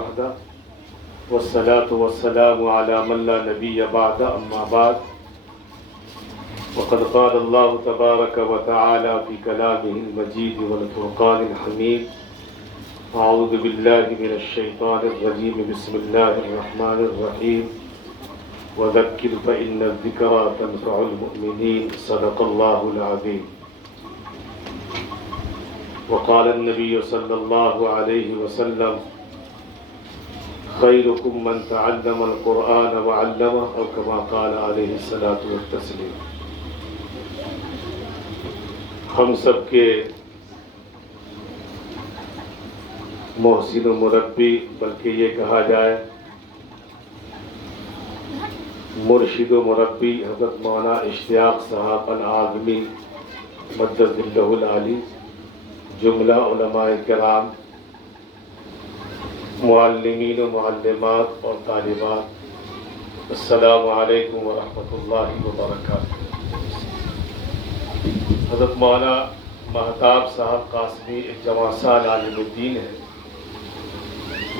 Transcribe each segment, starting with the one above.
وحده والصلاة والسلام على من لا نبي بعد أما بعد وقد قال الله تبارك وتعالى في كلامه المجيد والفرقان الحميد أعوذ بالله من الشيطان الرجيم بسم الله الرحمن الرحيم وذكر فإن الذكرى تنفع المؤمنين صدق الله العظيم وقال النبي صلى الله عليه وسلم خيركم من تعلم القرآن وعلمه أو كما قال عليه الصلاة والتسليم. ہم سب کے محسن و مربی بلکہ یہ کہا جائے مرشد و مربی حضرت مولانا اشتیاق صاحب العالمی مدد اللہ العالی، جملہ علماء کرام، معلمین و معلمات اور طالبات، السلام علیکم ورحمۃ اللہ وبرکاتہ. حضرت مولانا مہتاب صاحب قاسمی ایک جوان سال عالم الدین ہے.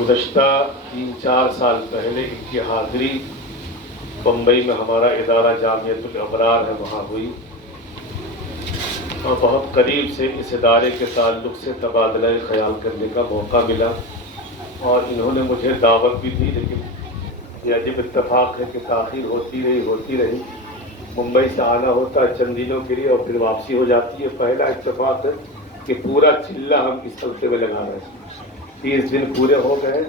گزشتہ 3-4 سال پہلے ان کی حاضری بمبئی میں ہمارا ادارہ جامعۃ الابرار ہے وہاں ہوئی، اور بہت قریب سے اس ادارے کے تعلق سے تبادلہ خیال کرنے کا موقع ملا، اور انہوں نے مجھے دعوت بھی دی، لیکن یہ عجیب اتفاق ہے کہ تاخیر ہوتی رہی. ممبئی سے آنا ہوتا ہے چند دنوں کے لیے اور پھر واپسی ہو جاتی ہے. پہلا اتفاق ہے کہ پورا چلہ ہم اس ہفتے میں لگا رہے ہیں. 30 دن پورے ہو گئے،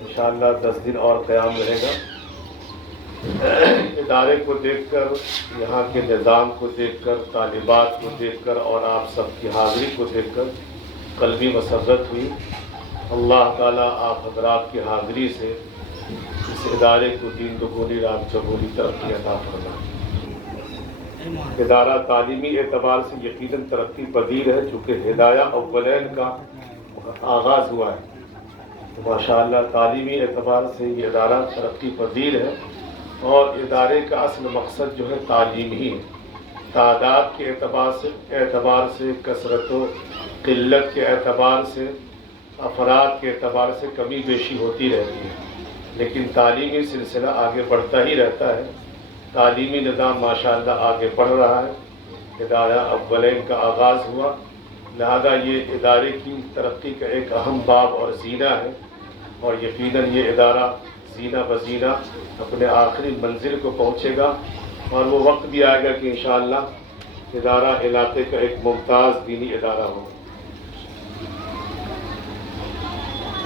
انشاءاللہ 10 دن اور قیام رہے گا. ادارے کو دیکھ کر، یہاں کے نظام کو دیکھ کر، طالبات کو دیکھ کر اور آپ سب کی حاضری کو دیکھ کر قلبی مسرت ہوئی. اللہ تعالیٰ آپ حضرات کی حاضری سے اس ادارے کو دین دگنی رات چگنی ترقی عطا فرمائے. ادارہ تعلیمی اعتبار سے یقیناً ترقی پذیر ہے، چونکہ ہدایہ اولین کا آغاز ہوا ہے. ماشاءاللہ تعلیمی اعتبار سے یہ ادارہ ترقی پذیر ہے، اور ادارے کا اصل مقصد جو ہے تعلیم ہی ہے. تعداد کے اعتبار سے کثرت و قلت کے اعتبار سے، افراد کے اعتبار سے کمی بیشی ہوتی رہتی ہے، لیکن تعلیمی سلسلہ آگے بڑھتا ہی رہتا ہے. تعلیمی نظام ماشاءاللہ آگے بڑھ رہا ہے. ادارہ اولین کا آغاز ہوا، لہذا یہ ادارے کی ترقی کا ایک اہم باب اور زینہ ہے، اور یقیناً یہ ادارہ زینہ بزینہ اپنے آخری منزل کو پہنچے گا، اور وہ وقت بھی آئے گا کہ انشاءاللہ ادارہ علاقے کا ایک ممتاز دینی ادارہ ہوگا.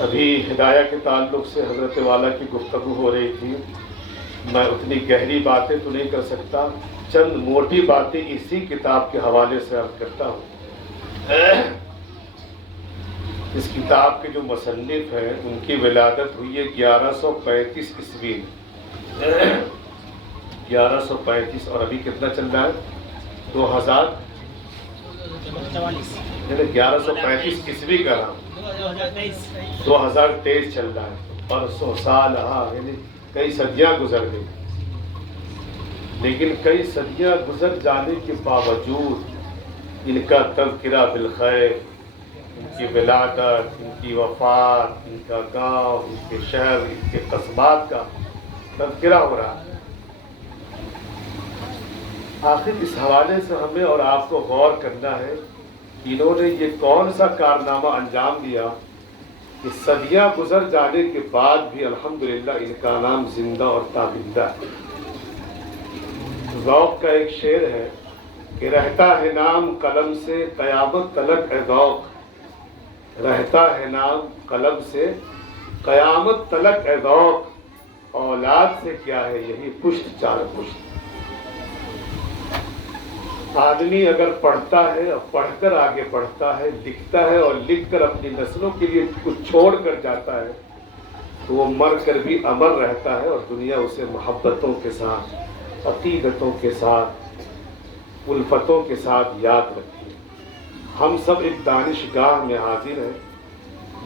ابھی ہدایہ کے تعلق سے حضرت والا کی گفتگو ہو رہی تھی. میں اتنی گہری باتیں تو نہیں کر سکتا، چند موٹی باتیں اسی کتاب کے حوالے سے عرض کرتا ہوں. اس کتاب کے جو مصنف ہیں ان کی ولادت ہوئی ہے 1135 عیسوی میں. 1135 اور ابھی کتنا چل رہا ہے؟ 1135 عیسوی کا رہا، 2023 چل رہا ہے. پرسوں سال یعنی کئی صدیاں گزر گئی. لیکن کئی صدیاں گزر جانے کے باوجود ان کا تذکرہ بالخیر، ان کی ولادت، ان کی وفات، ان کا گاؤں، ان کے شہر، ان کے قصبات کا تذکرہ ہو رہا ہے. آخر اس حوالے سے ہمیں اور آپ کو غور کرنا ہے کہ انہوں نے یہ کون سا کارنامہ انجام دیا کہ صدیاں گزر جانے کے بعد بھی الحمدللہ ان کا نام زندہ اور تابندہ ہے. ذوق کا ایک شعر ہے کہ رہتا ہے نام قلم سے قیامت تلک اے ذوق، رہتا ہے نام قلم سے قیامت تلک اے ذوق، اولاد سے کیا ہے یہی پشت چار پشت. آدمی اگر پڑھتا ہے اور پڑھ کر آگے بڑھتا ہے، لکھتا ہے اور لکھ کر اپنی نسلوں کے لیے کچھ چھوڑ کر جاتا ہے، تو وہ مر کر بھی امر رہتا ہے، اور دنیا اسے محبتوں کے ساتھ، عقیدتوں کے ساتھ، الفتوں کے ساتھ یاد رکھتی ہے. ہم سب ایک دانش گاہ میں حاضر ہیں.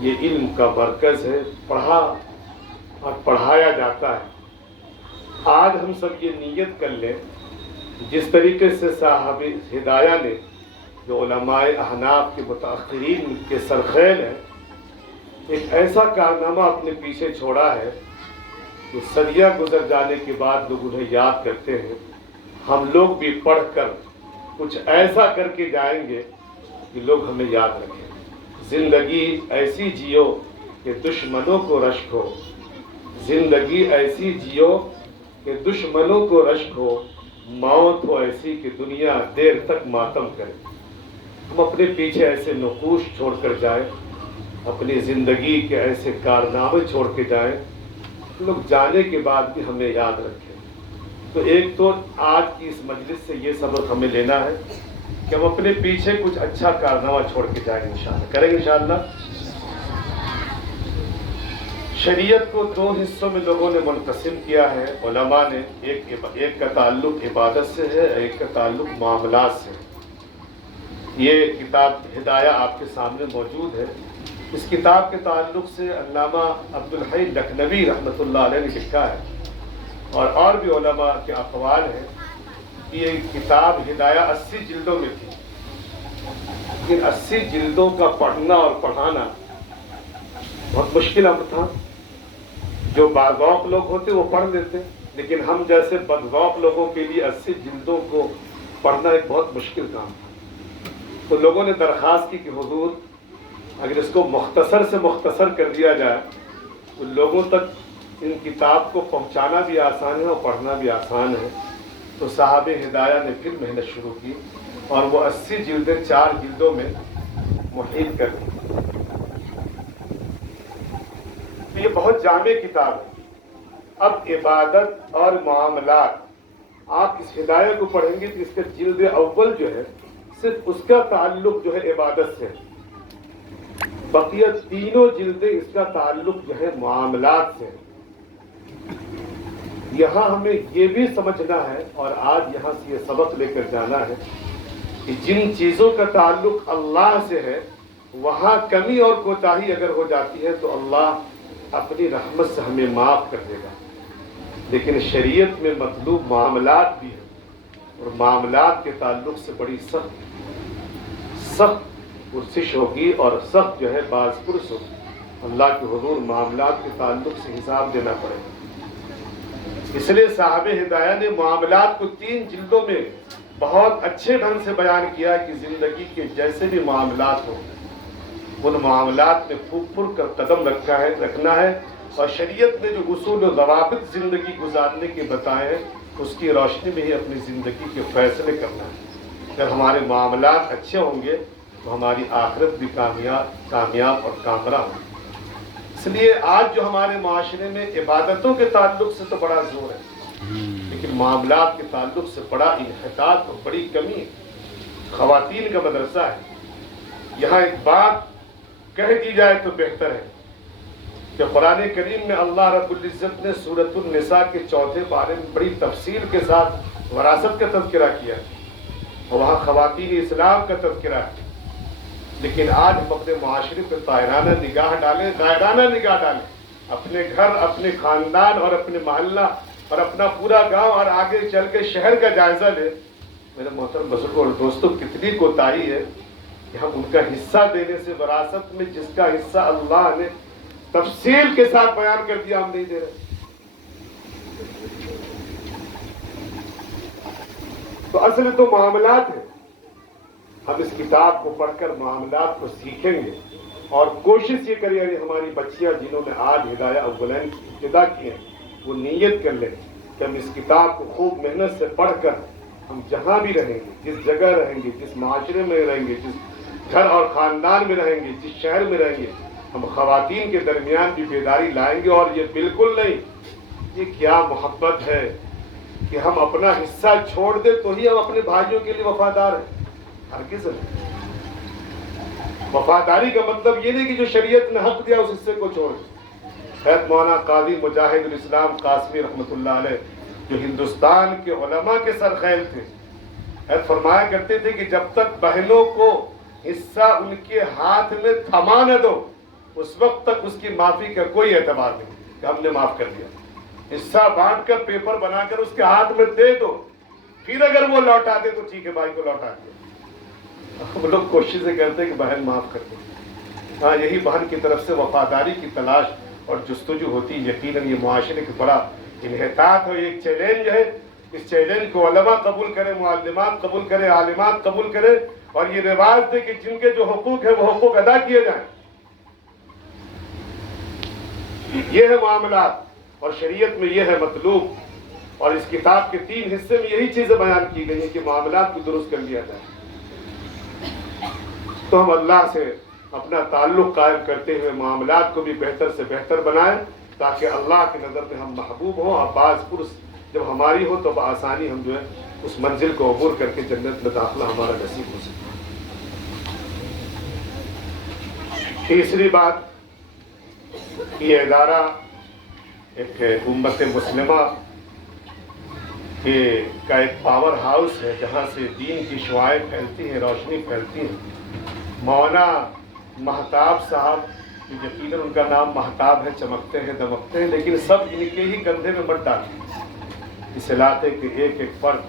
یہ علم کا مرکز ہے، پڑھا اور پڑھایا جاتا ہے. آج ہم سب یہ نیت کر لیں، جس طریقے سے صاحب ہدایہ نے جو علماء احناف کے متأخرین کے سرخیل ہیں، ایک ایسا کارنامہ اپنے پیچھے چھوڑا ہے کہ صدیاں گزر جانے کے بعد لوگ انہیں یاد کرتے ہیں. ہم لوگ بھی پڑھ کر کچھ ایسا کر کے جائیں گے کہ لوگ ہمیں یاد رکھیں. زندگی ایسی جیو کہ دشمنوں کو رشک ہو. زندگی ایسی جیو کہ دشمنوں کو رشک ہو. موت ہو ایسی کہ دنیا دیر تک ماتم کرے. ہم اپنے پیچھے ایسے نقوش چھوڑ کر جائیں, اپنی زندگی کے ایسے کارنامے چھوڑ کے جائیں, لوگ جانے کے بعد بھی ہمیں یاد رکھیں. تو ایک تو آج کی اس مجلس سے یہ سبق ہمیں لینا ہے کہ ہم اپنے پیچھے کچھ اچھا کارنامہ چھوڑ کے جائیں. انشاءاللہ کریں گے انشاءاللہ. شریعت کو دو حصوں میں لوگوں نے منقسم کیا ہے علماء نے. ایک کا تعلق عبادت سے ہے, ایک کا تعلق معاملات سے. یہ کتاب ہدایہ آپ کے سامنے موجود ہے. اس کتاب کے تعلق سے علامہ عبدالحی لکھنوی رحمۃ اللہ علیہ نے لکھا ہے, اور بھی علماء کے اقوال ہیں کہ یہ کتاب ہدایہ 80 جلدوں میں تھی. لیکن 80 جلدوں کا پڑھنا اور پڑھانا بہت مشکل امر تھا. جو باذوق لوگ ہوتے وہ پڑھ لیتے, لیکن ہم جیسے بدذوق لوگوں کے لیے 80 جلدوں کو پڑھنا ایک بہت مشکل کام تھا. تو لوگوں نے درخواست کی کہ حضور اگر اس کو مختصر سے مختصر کر دیا جائے تو لوگوں تک ان کتاب کو پہنچانا بھی آسان ہے اور پڑھنا بھی آسان ہے. تو صاحب ہدایہ نے پھر محنت شروع کی اور وہ 80 جلدیں 4 جلدوں میں محیط کر دی. یہ بہت جامع کتاب ہے. اب عبادت اور معاملات, آپ اس ہدایہ کو پڑھیں گے تو اس کا جلد اول جو ہے صرف اس کا تعلق جو ہے عبادت سے, بقیہ تینوں جلدیں اس کا تعلق جو ہے معاملات سے. یہاں ہمیں یہ بھی سمجھنا ہے اور آج یہاں سے یہ سبق لے کر جانا ہے کہ جن چیزوں کا تعلق اللہ سے ہے وہاں کمی اور کوتاہی اگر ہو جاتی ہے تو اللہ اپنی رحمت سے ہمیں معاف کر دے گا. لیکن شریعت میں مطلوب معاملات بھی ہیں اور معاملات کے تعلق سے بڑی سخت پرسش ہوگی اور سخت جو ہے باز پرس ہوگی. اللہ کے حضور معاملات کے تعلق سے حساب دینا پڑے گا. اس لیے صاحب ہدایہ نے معاملات کو 3 جلدوں میں بہت اچھے ڈھنگ سے بیان کیا کہ زندگی کے جیسے بھی معاملات ہوں ان معاملات میں پھوک پھر کر قدم رکھنا ہے, اور شریعت نے جو اصول و ضوابط زندگی گزارنے کے بتائے ہیں اس کی روشنی میں ہی اپنی زندگی کے فیصلے کرنا ہے. اگر ہمارے معاملات اچھے ہوں گے تو ہماری آخرت بھی کامیاب اور کامرہ ہوگی. اس لیے آج جو ہمارے معاشرے میں عبادتوں کے تعلق سے تو بڑا زور ہے, لیکن معاملات کے تعلق سے بڑا انحطاط اور بڑی کمی ہے. خواتین کا مدرسہ ہے. یہاں ایک بات کہہ دی جائے تو بہتر ہے کہ قرآن کریم میں اللہ رب العزت نے سورۃ النساء کے 4 بارے میں بڑی تفصیل کے ساتھ وراثت کا تذکرہ کیا اور وہاں خواتین اسلام کا تذکرہ ہے. لیکن آج ہم اپنے معاشرے پہ طائرانہ نگاہ ڈالیں, دائرانہ نگاہ ڈالیں, اپنے گھر, اپنے خاندان اور اپنے محلہ اور اپنا پورا گاؤں اور آگے چل کے شہر کا جائزہ لیں. میرے محترم بزرگوں اور دوستوں, کتنی کوتاہی ہے کہ ہم ان کا حصہ دینے سے وراثت میں جس کا حصہ اللہ نے تفصیل کے ساتھ بیان کر دیا ہم نہیں دے رہے. تو اصل تو معاملات ہے. ہم اس کتاب کو پڑھ کر معاملات کو سیکھیں گے اور کوشش یہ کریں گے ہماری بچیاں جنہوں نے آج ہدایہ اولین کی ابتدا کی ہے وہ نیت کر لیں کہ ہم اس کتاب کو خوب محنت سے پڑھ کر ہم جہاں بھی رہیں گے, جس جگہ رہیں گے, جس معاشرے میں رہیں گے, جس گھر اور خاندان میں رہیں گے, جس شہر میں رہیں گے, ہم خواتین کے درمیان بھی بیداری لائیں گے. اور یہ بالکل نہیں, یہ کیا محبت ہے کہ ہم اپنا حصہ چھوڑ دیں تو ہی ہم اپنے بھائیوں کے لیے وفادار ہیں. ہرگز نہیں. وفاداری کا مطلب یہ نہیں کہ جو شریعت نے حق دیا اس حصے کو چھوڑ دیں. حضرت مولانا قاضی مجاہد الاسلام قاسمی رحمۃ اللہ علیہ جو ہندوستان کے علماء کے سرخیل تھے, فرمایا کرتے تھے کہ جب تک بہنوں کو حصہ ان کے ہاتھ میں تھما نہ دو اس وقت تک اس کی معافی کا کوئی اعتبار نہیں کہ ہم نے معاف کر دیا. حصہ بانٹ کر پیپر بنا کر اس کے ہاتھ میں دے دو, پھر اگر وہ لوٹا دے تو ٹھیک ہے, بھائی کو لوٹا دیا. ہم لوگ کوششیں کرتے ہیں کہ بہن معاف کر دیں, ہاں یہی بہن کی طرف سے وفاداری کی تلاش اور جستجو ہوتی. یقیناً یہ معاشرے کا بڑا انحطاط ہے, ایک چیلنج ہے. اس چیلنج کو علماء قبول کریں, معلمات قبول کریں, عالمات قبول کریں, اور یہ رواج دے کہ جن کے جو حقوق ہے وہ حقوق ادا کیے جائیں. یہ ہے معاملات, اور شریعت میں یہ ہے مطلوب, اور اس کتاب کے 3 حصے میں یہی چیزیں بیان کی گئی ہیں کہ معاملات کو درست کر لیا جائے. تو ہم اللہ سے اپنا تعلق قائم کرتے ہوئے معاملات کو بھی بہتر سے بہتر بنائیں, تاکہ اللہ کی نظر میں ہم محبوب ہوں. عباس پرس جب ہماری ہو تو بآسانی ہم جو ہے اس منزل کو عبور کر کے جنت میں داخلہ ہمارا نصیب ہو سکے. تیسری بات, یہ ادارہ ایک امت مسلمہ کا ایک پاور ہاؤس ہے, جہاں سے دین کی شعاعیں پھیلتی ہیں, روشنی پھیلتی ہیں. مولانا مہتاب صاحب, یقیناً ان کا نام مہتاب ہے, چمکتے ہیں دمکتے ہیں, لیکن سب ان کے ہی کندھے میں مت ڈالیں. اس علاقے کے ایک ایک فرد,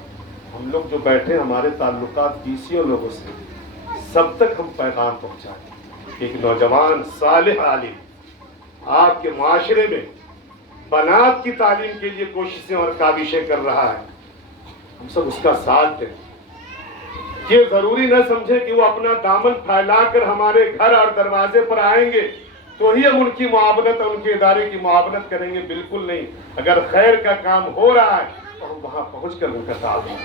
ہم لوگ جو بیٹھے ہمارے تعلقات 20 لوگوں سے, سب تک ہم پیغام پہنچائیں. ایک نوجوان صالح عالم آپ کے معاشرے میں بنات کی تعلیم کے لیے کوششیں اور کاوشیں کر رہا ہے, ہم سب اس کا ساتھ دیں. یہ ضروری نہ سمجھے کہ وہ اپنا دامن پھیلا کر ہمارے گھر اور دروازے پر آئیں گے تو ہی ہم ان کی معاونت اور ان کے ادارے کی معاونت کریں گے. بالکل نہیں. اگر خیر کا کام ہو رہا ہے تو ہم وہاں پہنچ کر ان کا ساتھ دیں.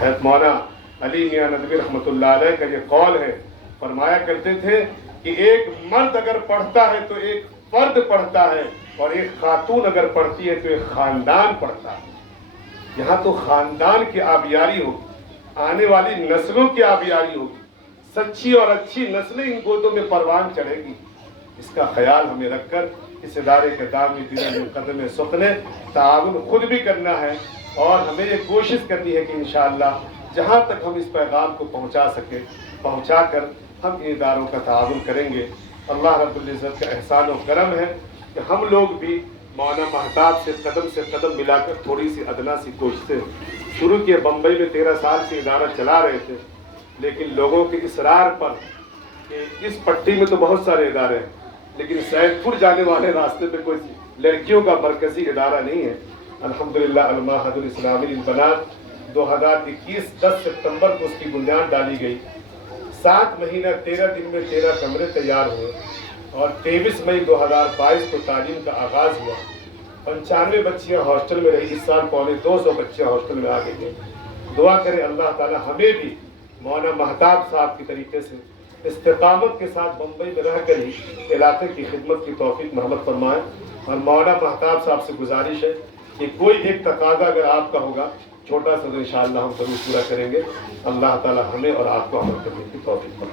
حضرت مولانا علی میاں ندوی رحمۃ اللہ علیہ کا یہ قول ہے, فرمایا کرتے تھے کہ ایک مرد اگر پڑھتا ہے تو ایک فرد پڑھتا ہے, اور ایک خاتون اگر پڑھتی ہے تو ایک خاندان پڑھتا ہے. یہاں تو خاندان کی آبیاری ہوگی, آنے والی نسلوں کی آبیاری ہوگی, سچی اور اچھی نسلیں ان گودوں میں پروان چڑھے گی. اس کا خیال ہمیں رکھ کر اس ادارے کے دامن دل میں قدم سخنے تعاون خود بھی کرنا ہے, اور ہمیں یہ کوشش کرنی ہے کہ انشاءاللہ جہاں تک ہم اس پیغام کو پہنچا سکیں پہنچا کر ہم ان اداروں کا تعاون کریں گے. اللہ رب العزت کا احسان و کرم ہے کہ ہم لوگ بھی مولانا مہتاب سے قدم ملا کر تھوڑی سی ادنا سی کوششیں شروع کیے. بمبئی میں 13 سال سے ادارہ چلا رہے تھے, لیکن لوگوں کے اصرار پر کہ اس پٹی میں تو بہت سارے ادارے ہیں, لیکن سید پور جانے والے راستے پہ کوئی لڑکیوں کا مرکزی ادارہ نہیں ہے. الحمدللہ المعہد الاسلامی للبنات 2021 10 ستمبر کو اس کی بنیاد ڈالی گئی. 7 مہینہ 13 دن میں 13 کمرے تیار ہوئے, اور 23 مئی 2022 کو تعلیم کا آغاز ہوا. 95 بچیاں ہاسٹل میں رہی. اس سال 250 بچیاں ہاسٹل میں آ گئی ہیں. دعا کریں اللہ تعالیٰ ہمیں بھی مولانا مہتاب صاحب کی طریقے سے استقامت کے ساتھ بمبئی میں رہ کر ہی علاقے کی خدمت کی توفیق مرحمت فرمائے. اور مولانا مہتاب صاحب سے گزارش ہے کہ کوئی ایک تقاضا اگر آپ کا ہوگا چھوٹا سا, تو انشاءاللہ ہم ضرور پورا کریں گے. اللہ تعالیٰ ہمیں اور آپ کو عمل کرنے کی توفیق فرمائے.